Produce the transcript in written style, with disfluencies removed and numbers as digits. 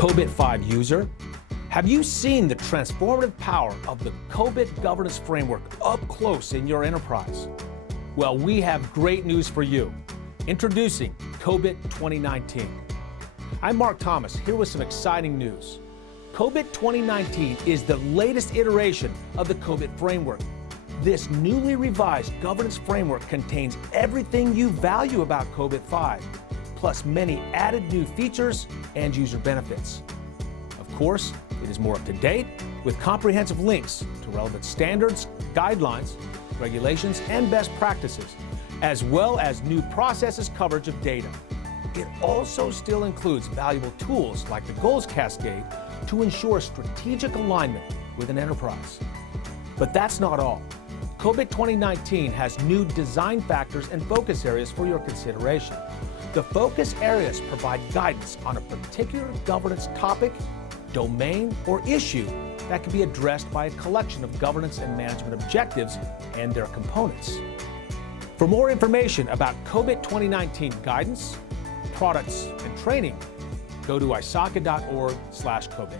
COBIT 5 user? Have you seen the transformative power of the COBIT governance framework up close in your enterprise? Well, we have great news for you. Introducing COBIT 2019. I'm Mark Thomas, here with some exciting news. COBIT 2019 is the latest iteration of the COBIT framework. This newly revised governance framework contains everything you value about COBIT 5, plus many added new features and user benefits. Of course, it is more up to date with comprehensive links to relevant standards, guidelines, regulations, and best practices, as well as new processes coverage of data. It also still includes valuable tools like the goals cascade to ensure strategic alignment with an enterprise. But that's not all. COBIT 2019 has new design factors and focus areas for your consideration. The focus areas provide guidance on a particular governance topic, domain, or issue that can be addressed by a collection of governance and management objectives and their components. For more information about COBIT 2019 guidance, products, and training, go to isaca.org/COBIT.